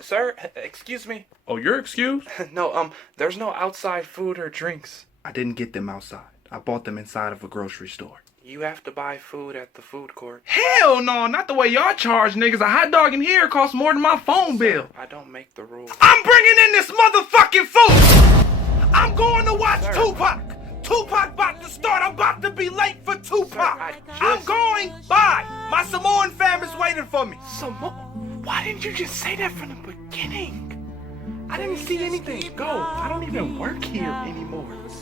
Sir, excuse me. Oh, you're excused? No, there's no outside food or drinks. I didn't get them outside. I bought them inside of a grocery store. You have to buy food at the food court. Hell no, not the way y'all charge niggas. A hot dog in here costs more than my phone bill. I don't make the rules. I'm bringing in this motherfucking food! I'm going to watch Sir. Tupac! Tupac about to start. I'm about to be late for Tupac. I I'm just- going. Bye. My Samoan fam is waiting for me. Why didn't you just say that from the beginning? I didn't see anything. Go. I don't even work here anymore.